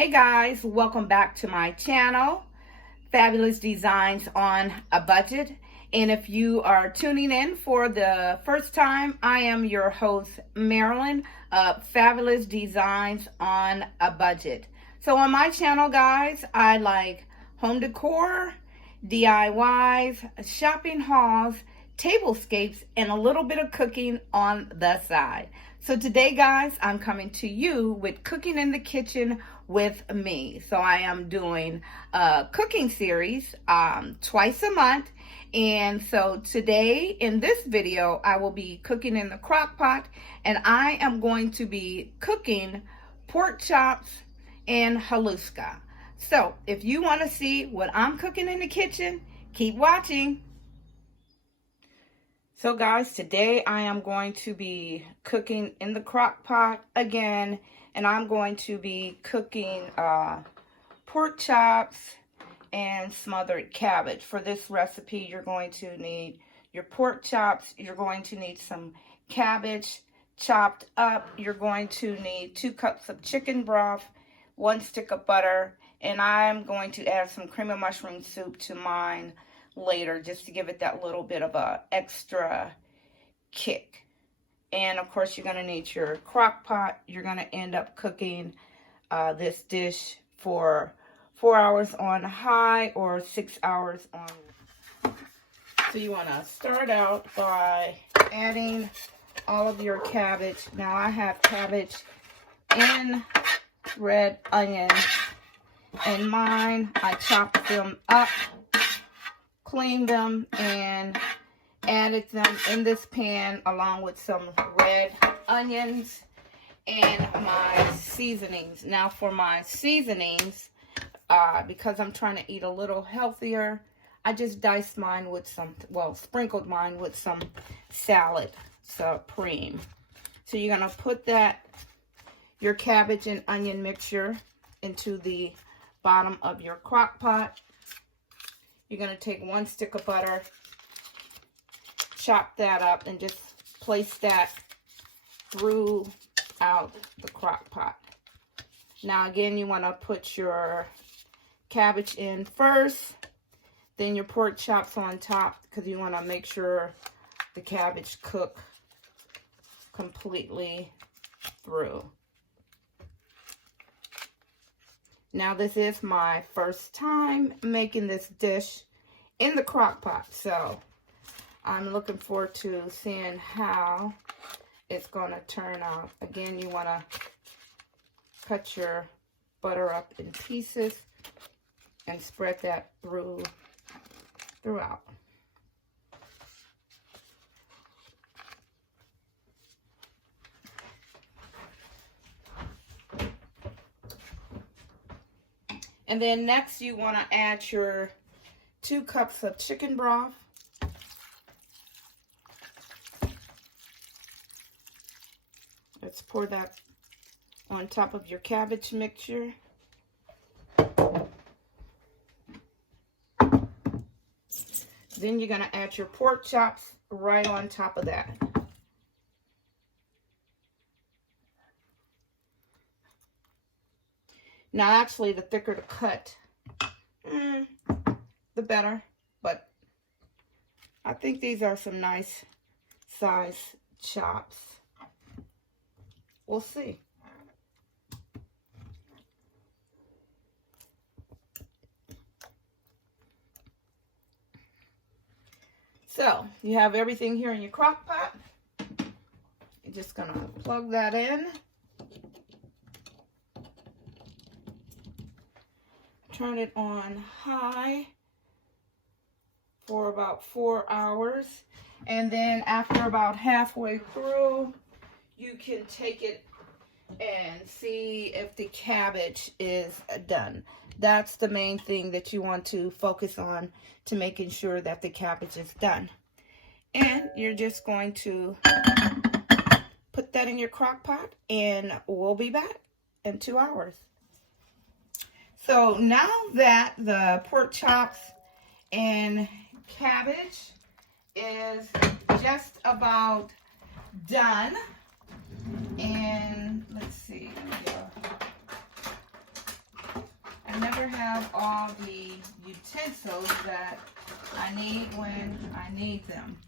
Hey guys, welcome back to my channel, Fabulous Designs on a Budget. And if you are tuning in for the first time, I am your host, Marilyn, of Fabulous Designs on a Budget. So on my channel, guys, I like home decor, DIYs, shopping hauls, tablescapes, and a little bit of cooking on the side. So today, guys, I'm coming to you with Cooking in the Kitchen with me. So I am doing a cooking series twice a month. And so today in this video, I will be cooking in the crock pot, and I am going to be cooking pork chops and haluska. So if you want to see what I'm cooking in the kitchen, keep watching. So guys, today I am going to be cooking in the crock pot again, and I'm going to be cooking pork chops and smothered cabbage. For this recipe, you're going to need your pork chops, you're going to need some cabbage chopped up, you're going to need 2 cups of chicken broth, 1 stick of butter, and I'm going to add some cream of mushroom soup to mine later just to give it that little bit of a extra kick. And of course, you're going to need your crock pot. You're going to end up cooking this dish for 4 hours on high or 6 hours on. So you want to start out by adding all of your cabbage. Now I have cabbage and red onions in mine. I chopped them up, cleaned them, and added them in this pan along with some red onions and my seasonings. Now for my seasonings, because I'm trying to eat a little healthier, I just diced mine with some, sprinkled mine with some salad supreme. So you're going to put your cabbage and onion mixture into the bottom of your crock pot. You're going to take 1 stick of butter, chop that up, and just place that throughout the crock pot. Now again, you want to put your cabbage in first, then your pork chops on top, because you want to make sure the cabbage cook completely through. Now this is my first time making this dish in the crock pot, so I'm looking forward to seeing how it's going to turn out. Again, you want to cut your butter up in pieces and spread that throughout. And then next you want to add your 2 cups of chicken broth. Let's pour that on top of your cabbage mixture. Then you're going to add your pork chops right on top of that. Now actually, the thicker the cut, the better, but I think these are some nice size chops. We'll see. So you have everything here in your crock pot. You're just gonna plug that in. Turn it on high for about 4 hours. And then after about halfway through, you can take it and see if the cabbage is done. That's the main thing that you want to focus on, to making sure that the cabbage is done. And you're just going to put that in your crock pot, and we'll be back in 2 hours. So now that the pork chops and cabbage is just about done, and let's see, better have all the utensils that I need when I need them.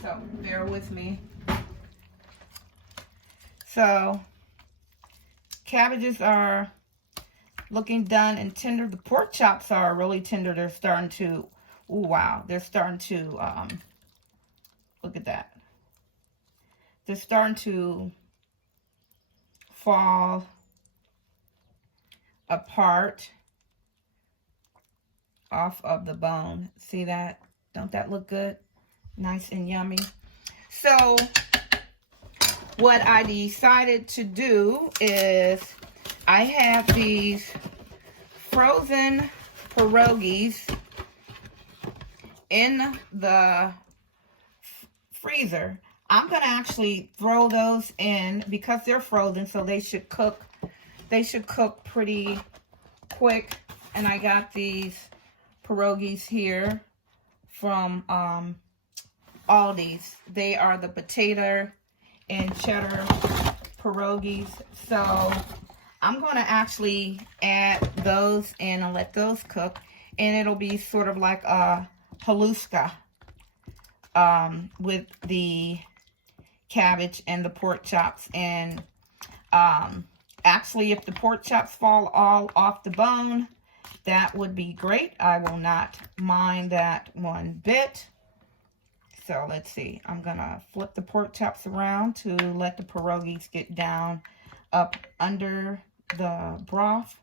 So bear with me. So cabbages are looking done and tender. The pork chops are really tender. They're starting to, ooh, wow, they're starting to, look at that. They're starting to fall apart off of the bone. See that? Don't that look good? Nice and yummy. So what I decided to do is I have these frozen pierogies in the freezer. I'm going to actually throw those in because they're frozen, so they should cook. They should cook pretty quick. And I got these pierogies here from Aldi's. They are the potato and cheddar pierogies. So I'm going to actually add those in and let those cook. And it'll be sort of like a haluska with the cabbage and the pork chops. And actually, if the pork chops fall all off the bone, that would be great. I will not mind that one bit. So let's see. I'm going to flip the pork chops around to let the pierogies get down up under the broth.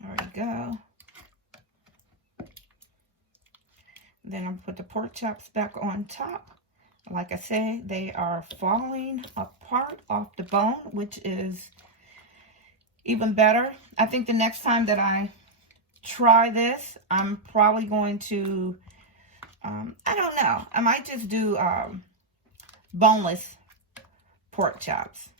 There we go. Then I'm going to put the pork chops back on top. Like I say, they are falling apart off the bone, which is even better. I think the next time that I try this, I'm probably going to, I don't know. I might just do boneless pork chops.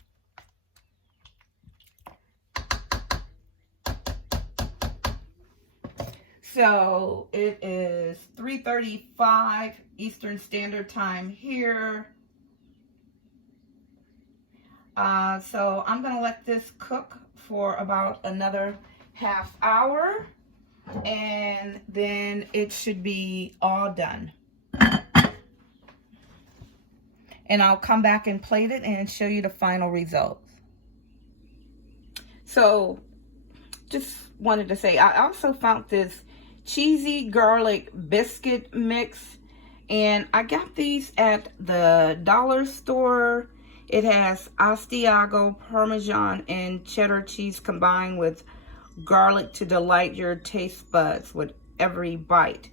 So it is 3:35 Eastern Standard Time here. So I'm going to let this cook for about another half hour. And then it should be all done. And I'll come back and plate it and show you the final results. So just wanted to say, I also found this cheesy garlic biscuit mix, and I got these at the dollar store. It has Asiago, Parmesan, and cheddar cheese combined with garlic to delight your taste buds with every bite.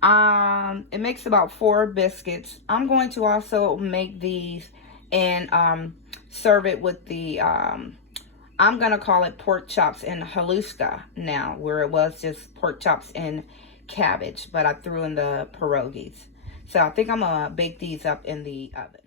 It makes about 4 biscuits. I'm going to also make these and serve it with the I'm going to call it pork chops and haluska now, where it was just pork chops and cabbage, but I threw in the pierogies. So I think I'm going to bake these up in the oven.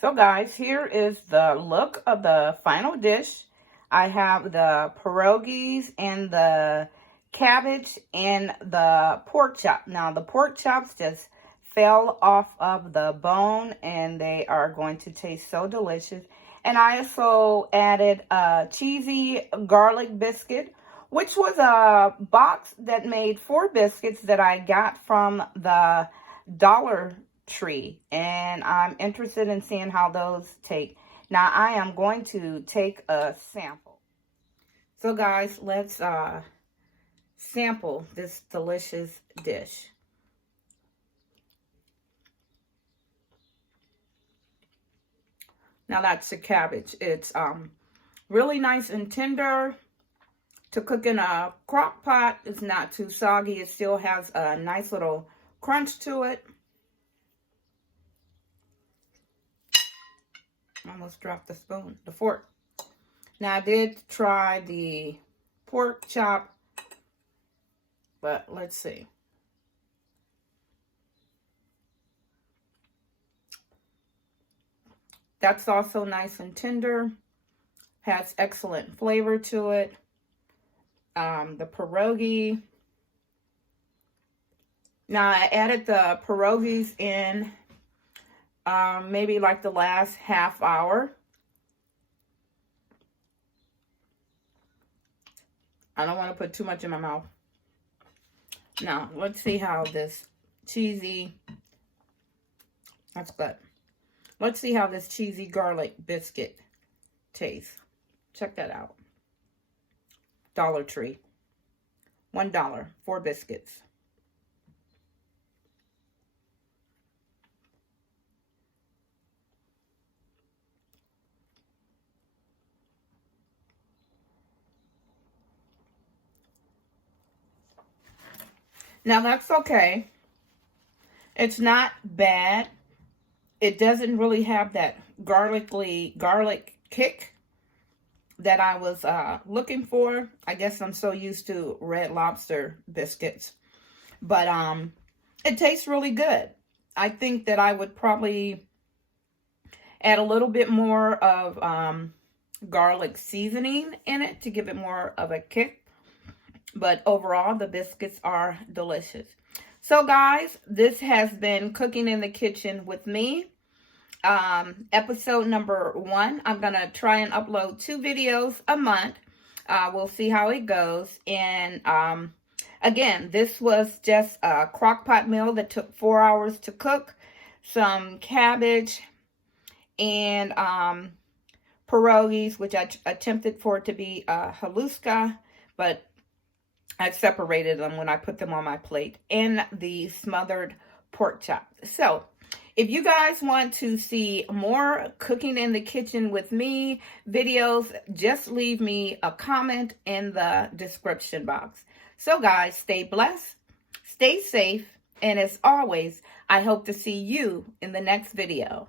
So guys, here is the look of the final dish. I have the pierogies and the cabbage and the pork chop. Now the pork chops just fell off of the bone and they are going to taste so delicious. And I also added a cheesy garlic biscuit, which was a box that made 4 biscuits that I got from the Dollar Tree. And I'm interested in seeing how those take. Now I am going to take a sample. So guys, let's sample this delicious dish. Now that's the cabbage. It's really nice and tender to cook in a crock pot. It's not too soggy. It still has a nice little crunch to it. Almost dropped the spoon, the fork. Now I did try the pork chop, but let's see. That's also nice and tender. Has excellent flavor to it. The pierogi Now, I added the pierogies in maybe like the last half hour. I don't want to put too much in my mouth. Now, let's see how this cheesy, that's good. Let's see how this cheesy garlic biscuit tastes. Check that out. Dollar Tree. $1, 4 biscuits. Now that's okay. It's not bad. It doesn't really have that garlic kick that I was looking for. I guess I'm so used to Red Lobster biscuits. But it tastes really good. I think that I would probably add a little bit more of garlic seasoning in it to give it more of a kick. But overall, the biscuits are delicious. So guys, this has been Cooking in the Kitchen with me. Episode number 1. I'm going to try and upload 2 videos a month. We'll see how it goes. And again, this was just a crock pot meal that took 4 hours to cook. Some cabbage and pierogies, which I attempted for it to be haluska, but I separated them when I put them on my plate, and the smothered pork chop. So, if you guys want to see more Cooking in the Kitchen with me videos, just leave me a comment in the description box. So guys, stay blessed, stay safe, and as always, I hope to see you in the next video.